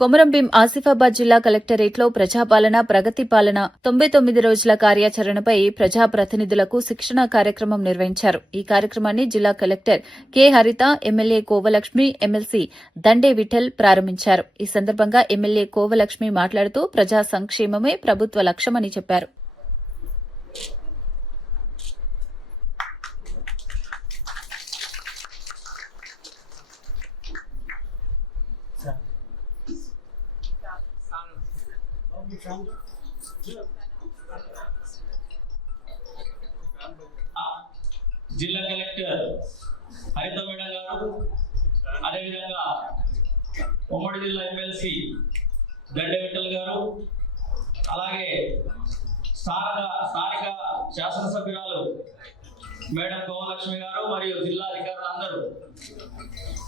కొమరంభీం ఆసిఫాబాద్ జిల్లా కలెక్టరేట్లో ప్రజాపాలన ప్రగతి పాలన 99 రోజుల కార్యాచరణపై ప్రజాప్రతినిధులకు శిక్షణా కార్యక్రమం నిర్వహించారు. ఈ కార్యక్రమాన్ని జిల్లా కలెక్టర్ కె హరిత, ఎమ్మెల్యే కోవలక్ష్మి, ఎమ్మెల్సీ దండే విఠల్ ప్రారంభించారు. ఈ సందర్భంగా ఎమ్మెల్యే కోవలక్ష్మి మాట్లాడుతూ ప్రజా సంక్షేమమే ప్రభుత్వ లక్ష్యమని చెప్పారు. జిల్లా కలెక్టర్ హరిత మేడం గారు, అదేవిధంగా ఉమ్మడి జిల్లా ఎమ్మెల్సీ దండే విఠల్ గారు, అలాగే స్థానిక శాసనసభ్యురాలు మేడం కోవలక్ష్మి గారు మరియు జిల్లా అధికారులు అందరూ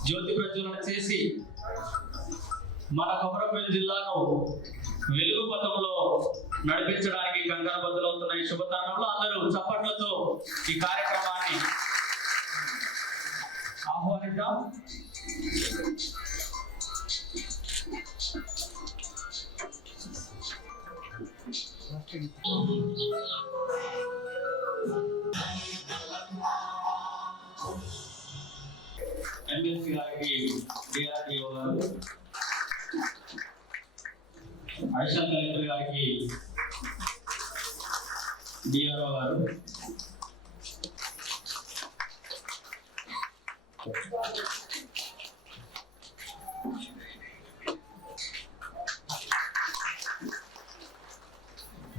జ్యోతి ప్రజ్వలన చేసి మన కొమరంభీం జిల్లాను వెలుగు పథంలో నడిపించడానికి కంకణబద్ధులవుతున్న ఈ శుభతరుణంలో అందరూ చప్పట్లతో ఈ కార్యక్రమాన్ని ఆహ్వానిద్దాం. ఎమ్మెల్సీ గారికి డిఆర్డిఓ గారు, అడిషనల్ కలెక్టర్ గారికి డిఆర్ఓ గారు,